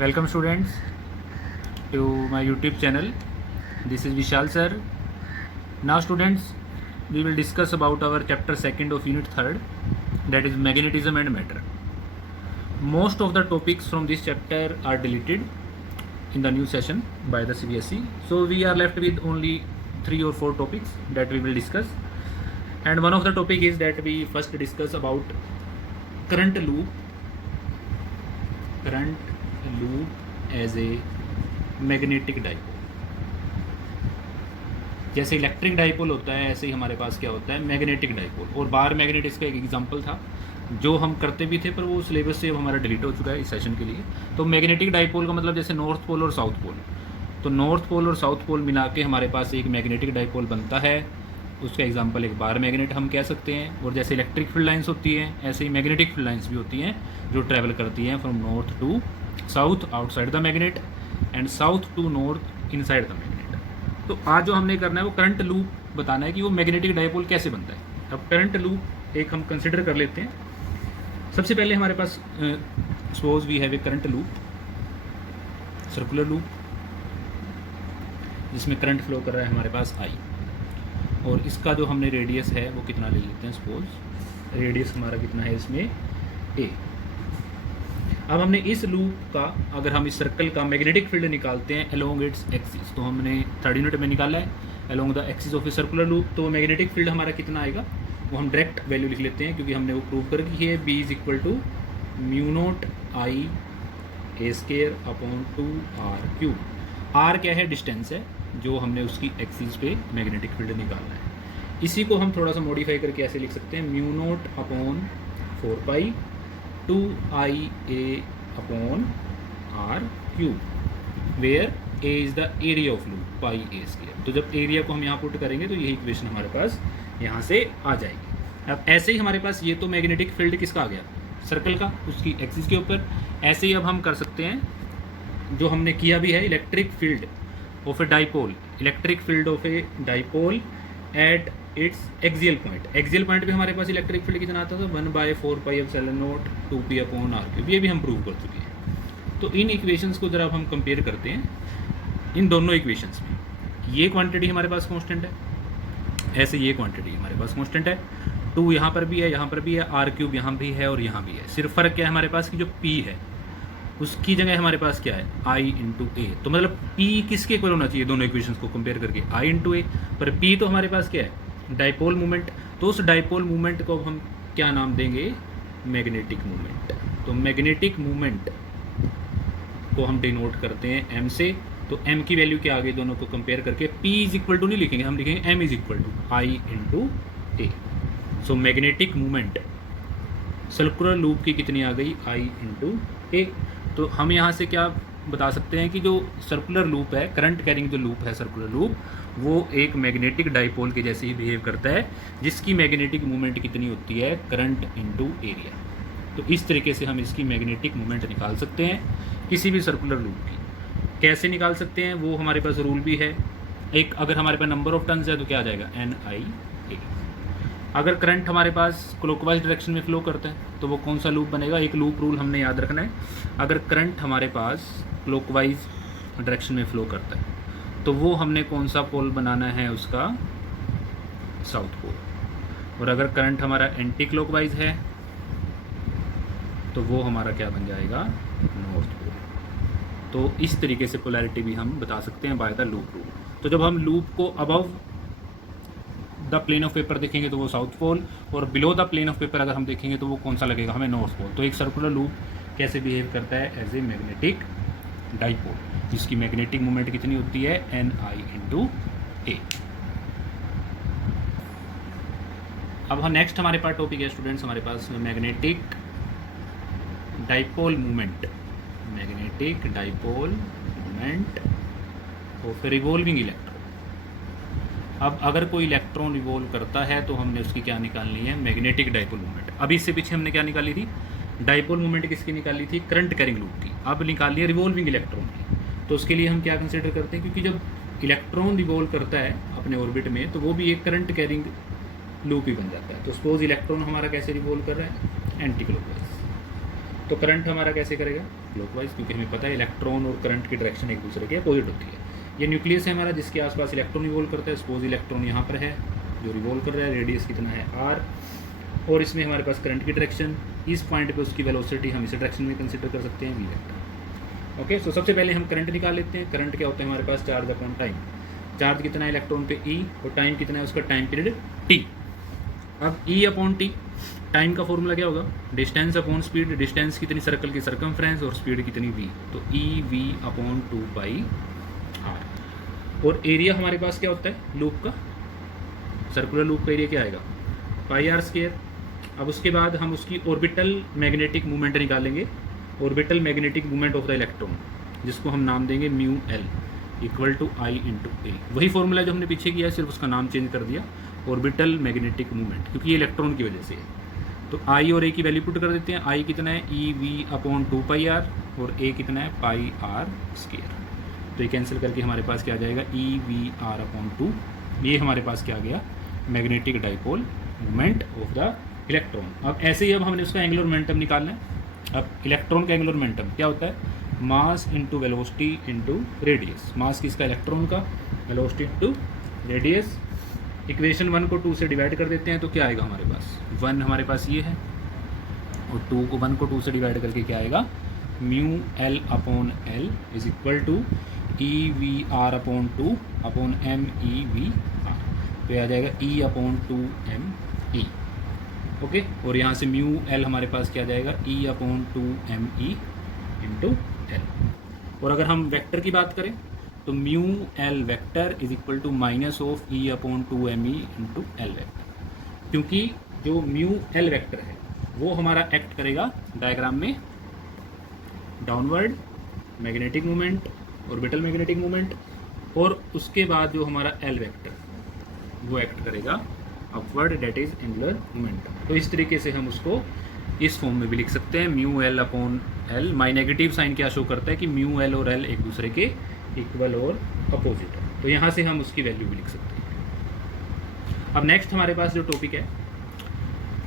Welcome students to my YouTube channel. This is Vishal sir. Now students, we will discuss about our chapter 2nd of unit 3rd, that is magnetism and matter. Most of the topics from this chapter are deleted in the new session by the CBSE. So we are left with only 3 or 4 topics that we will discuss. And one of the topic is that we first discuss about current loop as a magnetic dipole. जैसे electric dipole होता है ऐसे ही हमारे पास क्या होता है magnetic dipole. और bar magnet इसका एक एग्जांपल था जो हम करते भी थे, पर वो सिलेबस से अब हमारा डिलीट हो चुका है इस सेशन के लिए. तो मैग्नेटिक डाइपोल का मतलब जैसे नॉर्थ पोल और साउथ पोल, तो नॉर्थ पोल और साउथ पोल मिला के हमारे पास एक मैग्नेटिक डाइपोल बनता है. उसका एग्जांपल एक बार मैग्नेट हम कह सकते हैं. और जैसे इलेक्ट्रिक फील्ड लाइंस होती हैं ऐसे ही मैग्नेटिक फील्ड लाइंस भी होती हैं जो ट्रैवल करती हैं from north to south outside the magnet and south to north inside the magnet. तो आज जो हमने करना है वो करंट लूप बताना है कि वो मैग्नेटिक डाइपोल कैसे बनता है. अब करंट लूप एक हम कंसिडर कर लेते हैं. सबसे पहले हमारे पास suppose we have a current loop, circular loop, जिसमें करंट फ्लो कर रहा है हमारे पास आई. और इसका जो हमने रेडियस है वो कितना ले लेते हैं. सपोज रेडियस हमारा कितना है इसमें ए. अब हमने इस लूप का, अगर हम इस सर्कल का मैग्नेटिक फील्ड निकालते हैं अलोंग इट्स एक्सिस, तो हमने 3rd यूनिट में निकाला है along the axis of a circular loop. तो मैग्नेटिक फील्ड हमारा कितना आएगा वो हम डायरेक्ट वैल्यू लिख लेते हैं क्योंकि हमने वो प्रूव कर की है. B is equal to mu naught I A square upon 2r cube. R क्या है, डिस्टेंस है जो हमने उसकी एक्सिस पे मैग्नेटिक फील्ड निकालना है. इसी को हम थोड़ा सा मॉडिफाई करके ऐसे लिख सकते हैं mu naught upon 4 pi 2ia upon R cube, where A is the area of loop pi A square. तो जब एरिया को हम यहाँ पुट करेंगे तो यही इक्वेशन हमारे पास यहाँ से आ जाएगी. अब ऐसे ही हमारे पास ये तो मैग्नेटिक फील्ड किसका आ गया, सर्कल का, उसकी एक्सिस के ऊपर. ऐसे ही अब हम कर सकते हैं जो हमने किया भी है, electric field of a dipole, electric field of a dipole at its axial point. Axial point पे हमारे पास इलेक्ट्रिक फील्ड कितना आता था 1/4 pi epsilon naught 2p upon R cube. ये भी हम प्रूव कर चुके हैं. तो इन इक्वेशंस को जरा हम कंपेयर करते हैं. इन दोनों इक्वेशंस में ये क्वांटिटी हमारे पास कांस्टेंट है, ऐसे ये क्वांटिटी हमारे पास कांस्टेंट है. 2 यहाँ पर भी है, यहाँ पर भी है, आर क्यूब यहाँ भी है और यहाँ भी है. सिर्फ फ़र्क क्या है हमारे पास कि जो p है उसकी जगह हमारे पास क्या है i इंटू ए. तो मतलब p किसके इक्वल होना चाहिए दोनों इक्वेशंस को कंपेयर करके, i इंटू ए. पर p तो हमारे पास क्या है, डाइपोल मूवमेंट. तो उस डाइपोल मूवमेंट को हम क्या नाम देंगे, मैग्नेटिक मूवमेंट. तो मैग्नेटिक मूवमेंट को हम डिनोट करते हैं m से. तो m की वैल्यू क्या आ गई, दोनों को कंपेयर करके p इज इक्वल टू नहीं लिखेंगे, हम लिखेंगे m is equal to i into A. So magnetic movement circular loop की कितनी आ गई, i इंटू ए. तो हम यहाँ से क्या बता सकते हैं कि जो सर्कुलर लूप है, करंट कैरिंग जो लूप है सर्कुलर लूप, वो एक मैग्नेटिक डाइपोल के जैसे ही बिहेव करता है, जिसकी मैग्नेटिक मूवमेंट कितनी होती है, करंट इनटू एरिया. तो इस तरीके से हम इसकी मैग्नेटिक मूवमेंट निकाल सकते हैं किसी भी सर्कुलर लूप की. कैसे निकाल सकते हैं वो हमारे पास रूल भी है. एक अगर हमारे पास नंबर ऑफ टर्न्स है तो क्या आ जाएगा NIA. अगर करंट हमारे पास क्लॉकवाइज डायरेक्शन में फ्लो करता है तो वो कौन सा लूप बनेगा, एक लूप रूल हमने याद रखना है. अगर करंट हमारे पास क्लॉकवाइज डायरेक्शन में फ्लो करता है तो वो हमने कौन सा पोल बनाना है, उसका साउथ पोल. और अगर करंट हमारा एंटी क्लॉकवाइज है तो वो हमारा क्या बन जाएगा, नॉर्थ पोल. तो इस तरीके से पोलैरिटी भी हम बता सकते हैं बाय द लूप रूल. तो जब हम लूप को above the plane of paper देखेंगे तो वो साउथ पोल, और below the plane of paper अगर हम देखेंगे तो वो कौन सा लगेगा, हमें नॉर्थ पोल. तो एक सर्कुलर लूप कैसे बिहेव करता है, एज ए मैग्नेटिक डाइपोल, जिसकी मैग्नेटिक मूवमेंट कितनी होती है, NI इंटू ए. अब हम नेक्स्ट हमारे पास टॉपिक है स्टूडेंट्स, हमारे पास magnetic dipole movement, magnetic dipole movement of revolving electron. अब अगर कोई इलेक्ट्रॉन रिवॉल्व करता है तो हमने उसकी क्या निकालनी है, मैग्नेटिक डाइपोल मूवमेंट. अभी इससे पीछे हमने क्या निकाली थी, डाइपोल मूवमेंट किसकी निकाली थी, करंट कैरिंग लूप की. अब निकाल लिया रिवॉल्विंग इलेक्ट्रॉन की. तो उसके लिए हम क्या कंसिडर करते हैं, क्योंकि जब इलेक्ट्रॉन रिवॉल्व करता है अपने ऑर्बिट में तो वो भी एक करंट कैरिंग लूप ही बन जाता है. तो सपोज इलेक्ट्रॉन हमारा कैसे रिवॉल्व कर रहा है, एंटी क्लॉकवाइज. तो करंट हमारा कैसे करेगा, क्लॉकवाइज, क्योंकि हमें पता है इलेक्ट्रॉन और करंट की डायरेक्शन एक दूसरे के अपोजिट होती है। ये न्यूक्लियस है हमारा जिसके आसपास इलेक्ट्रॉन रिवॉल्व करता है। सपोज इलेक्ट्रॉन यहाँ पर है जो रिवॉल्व कर रहा है, रेडियस कितना है r, और इसमें हमारे पास करंट की डायरेक्शन, इस पॉइंट पे उसकी वेलोसिटी हम इस डायरेक्शन में कंसिडर कर सकते हैं v वेक्टर। ओके, सो सबसे पहले हम करंट निकाल लेते हैं। करंट क्या होता है हमारे पास, चार्ज अपॉन टाइम। चार्ज कितना है इलेक्ट्रॉन पे e, और टाइम कितना है उसका, टाइम पीरियड t। अब e अपॉन टी, टाइम का फॉर्मूला क्या होगा, डिस्टेंस अपॉन स्पीड। डिस्टेंस कितनी, सर्कल की सर्कमफ्रेंस, और स्पीड कितनी v, तो e v अपॉन 2 r। और एरिया हमारे पास क्या होता है लूप का, सर्कुलर लूप का एरिया क्या आएगा, πr²। अब उसके बाद हम उसकी ऑर्बिटल मैग्नेटिक मूवमेंट निकालेंगे, orbital magnetic movement of the electron, जिसको हम नाम देंगे mu L equal to I into A. वही फॉर्मूला जो हमने पीछे किया है, सिर्फ उसका नाम चेंज कर दिया, ऑर्बिटल मैग्नेटिक मूवमेंट, क्योंकि ये इलेक्ट्रॉन की वजह से है। तो आई और ए की वैल्यू पुट कर देते हैं। आई कितना है, ई वी अपॉन 2πr, और ए कितना है, πr²। तो ये कैंसिल करके हमारे पास क्या आ जाएगा, ई वी आर अपॉन 2। ये हमारे पास क्या आ गया, magnetic dipole movement of the electron. अब ऐसे ही अब हमने उसका एंगुलर मोमेंटम निकालना है। अब इलेक्ट्रॉन का एंगुलर मोमेंटम क्या होता है, mass into velocity into radius. Mass किसका, इलेक्ट्रॉन का, वेलोसिटी इंटू रेडियस। इक्वेशन 1 को 2 से डिवाइड कर देते हैं तो क्या आएगा हमारे पास, 1 हमारे पास ये है, और 1 को 2 से डिवाइड करके क्या आएगा, mu L upon L is equal to E V R upon 2 upon M E V R. तो यह आ जाएगा E upon 2 M E. Okay, और यहाँ से म्यू एल हमारे पास क्या आ जाएगा, E upon 2 M E into L. और अगर हम वेक्टर की बात करें तो mu L vector is equal to minus of E upon 2 M E into L vector, क्योंकि जो म्यू एल वेक्टर है वो हमारा एक्ट करेगा डायग्राम में downward magnetic movement, orbital magnetic movement, और उसके बाद जो हमारा एल वेक्टर वो एक्ट करेगा upward, that is angular momentum. तो इस तरीके से हम उसको इस फॉर्म में भी लिख सकते हैं, mu L upon L. My negative sign क्या शो करता है कि म्यू एल और एल एक दूसरे के इक्वल और अपोजिट है, तो यहाँ से हम उसकी वैल्यू भी लिख सकते हैं। अब नेक्स्ट हमारे पास जो टॉपिक है,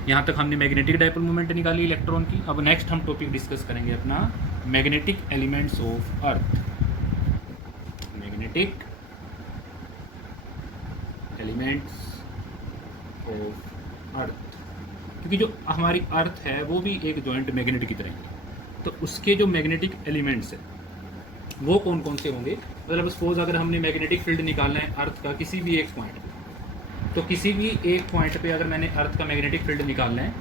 यहाँ तक हमने मैग्नेटिक डाइपोल मोमेंट निकाली इलेक्ट्रॉन की। अब नेक्स्ट हम टॉपिक डिस्कस करेंगे अपना magnetic elements of earth. Magnetic elements of earth, क्योंकि जो हमारी अर्थ है वो भी एक जॉइंट मैग्नेट की तरह है, तो उसके जो मैग्नेटिक एलिमेंट्स हैं वो कौन कौन से होंगे। मतलब सपोज अगर हमने मैग्नेटिक फील्ड निकालना है अर्थ का किसी भी एक पॉइंट पे, तो किसी भी एक पॉइंट पे अगर मैंने अर्थ का मैग्नेटिक फील्ड निकालना है,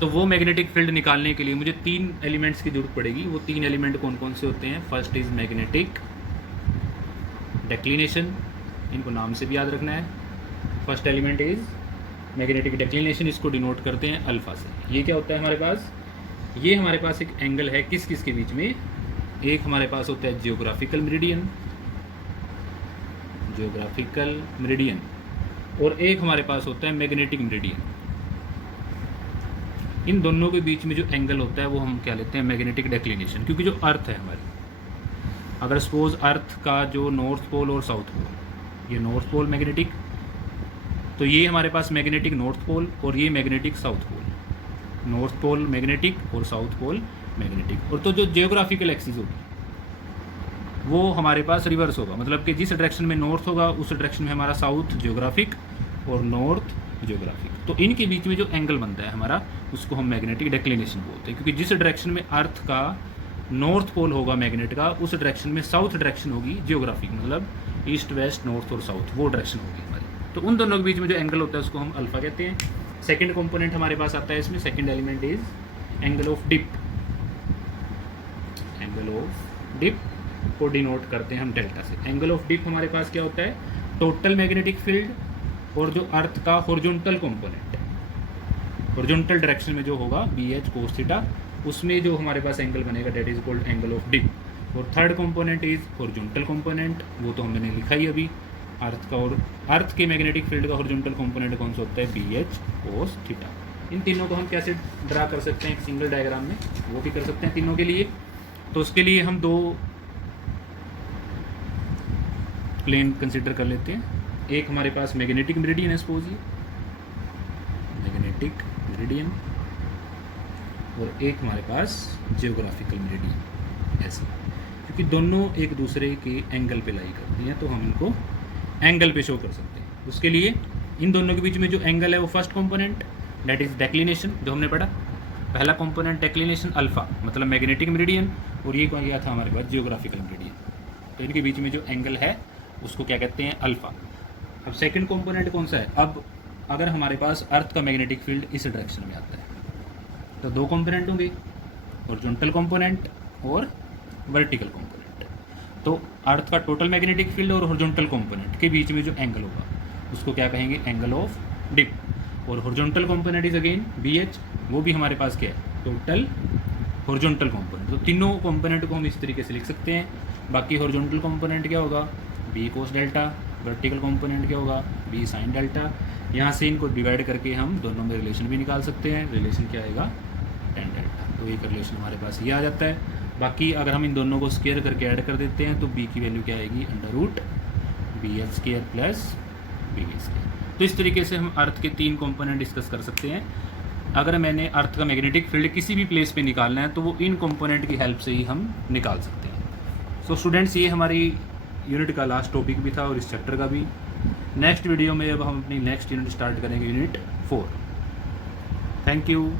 तो वो मैग्नेटिक फील्ड निकालने के लिए मुझे 3 एलिमेंट्स की जरूरत पड़ेगी। वो 3 एलिमेंट कौन कौन से होते हैं, फर्स्ट इज मैग्नेटिक डेक्लिनेशन, इनको नाम से भी याद रखना है। First element is magnetic declination, इसको डिनोट करते हैं अल्फा से। ये क्या होता है हमारे पास, ये हमारे पास एक एंगल है किस किस के बीच में, एक हमारे पास होता है जियोग्राफिकल मेरिडियन, जियोग्राफिकल मेरिडियन, और एक हमारे पास होता है मैग्नेटिक मेरिडियन। इन दोनों के बीच में जो एंगल होता है वो हम क्या लेते हैं, मैग्नेटिक डेक्लिनेशन। क्योंकि जो अर्थ है हमारी, अगर सपोज अर्थ का जो नॉर्थ पोल और साउथ पोल, ये नॉर्थ पोल मैग्नेटिक, तो ये हमारे पास मैग्नेटिक नॉर्थ पोल, और ये magnetic south pole. North pole magnetic और साउथ पोल मैग्नेटिक। और तो जो जियोग्राफिकल एक्सिस होगी वो हमारे पास रिवर्स होगा, मतलब कि जिस डायरेक्शन में नॉर्थ होगा उस डायरेक्शन में हमारा साउथ जियोग्राफिक और नॉर्थ जियोग्राफिक। तो इनके बीच में जो एंगल बनता है हमारा उसको हम मैग्नेटिक डेक्लिनेशन बोलते हैं, क्योंकि जिस डायरेक्शन में अर्थ का नॉर्थ पोल होगा मैग्नेट का, उस डायरेक्शन में साउथ डायरेक्शन होगी जियोग्राफिक, मतलब ईस्ट वेस्ट नॉर्थ और साउथ, वो डायरेक्शन होगी हमारी। तो उन दोनों के बीच में जो एंगल होता है उसको हम अल्फा कहते हैं। सेकंड कंपोनेंट हमारे पास आता है इसमें, second element is angle of dip. Angle of dip को डिनोट करते हैं हम डेल्टा से। एंगल ऑफ डिप हमारे पास क्या होता है, टोटल मैग्नेटिक फील्ड और जो अर्थ का हॉरिजॉन्टल कंपोनेंट है, हॉरिजॉन्टल डायरेक्शन में जो होगा BH cos थीटा, उसमें जो हमारे पास एंगल बनेगा that is called angle of dip. और third component is horizontal component, वो तो हमने लिखा ही अभी अर्थ का। और अर्थ के मैग्नेटिक फील्ड का हॉरिजॉन्टल कंपोनेंट कौन सा होता है, BH cos थीटा। इन तीनों को हम कैसे ड्रा कर सकते हैं एक सिंगल डायग्राम में, वो भी कर सकते हैं तीनों के लिए। तो उसके लिए हम 2 प्लेन कंसिडर कर लेते हैं। एक हमारे पास मैग्नेटिक मेरिडियन है, सपोज ये मैग्नेटिक मेरिडियन, और एक हमारे पास जियोग्राफिकल मेरिडियन, ऐसे, क्योंकि दोनों एक दूसरे के एंगल पे लाई करती हैं तो हम इनको एंगल पे शो कर सकते हैं। उसके लिए इन दोनों के बीच में जो एंगल है वो first component that is declination, जो हमने पढ़ा, पहला कंपोनेंट डेक्लिनेशन अल्फ़ा मतलब मैग्नेटिक मेरिडियन, और ये कौन गया था हमारे पास जियोग्राफिकल मेरिडियन। तो इनके बीच में जो एंगल है उसको क्या कहते हैं, अल्फ़ा। अब सेकंड कंपोनेंट कौन सा है, अब अगर हमारे पास अर्थ का मैग्नेटिक फील्ड इस डायरेक्शन में आता है तो दो कंपोनेंट होंगे, हॉरिजॉन्टल कंपोनेंट और वर्टिकल कंपोनेंट। तो अर्थ का टोटल मैग्नेटिक फील्ड और हॉरिजॉन्टल कंपोनेंट के बीच में जो एंगल होगा उसको क्या कहेंगे, एंगल ऑफ डिप। और horizontal component is again BH, वो भी हमारे पास क्या है, टोटल हॉरिजॉन्टल कंपोनेंट। तो तीनों कंपोनेंट को हम इस तरीके से लिख सकते हैं। बाकी हॉरिजॉन्टल कंपोनेंट क्या होगा, B cos delta, vertical component क्या होगा, B sin डेल्टा। यहाँ से इनको डिवाइड करके हम दोनों में रिलेशन भी निकाल सकते हैं। रिलेशन क्या आएगा, tan डेल्टा। तो एक रिलेशन हमारे पास ये आ जाता है। बाकी अगर हम इन दोनों को स्क्वायर करके ऐड कर देते हैं तो B की वैल्यू क्या आएगी, √BH² प्लस BV²। तो इस तरीके से हम अर्थ के 3 कंपोनेंट डिस्कस कर सकते हैं। अगर मैंने अर्थ का मैग्नेटिक फील्ड किसी भी प्लेस पे निकालना है तो वो इन कंपोनेंट की हेल्प से ही हम निकाल सकते हैं। सो स्टूडेंट्स, ये हमारी यूनिट का लास्ट टॉपिक भी था और इस चैप्टर का भी। नेक्स्ट वीडियो में अब हम अपनी नेक्स्ट यूनिट स्टार्ट करेंगे, यूनिट 4। Thank you.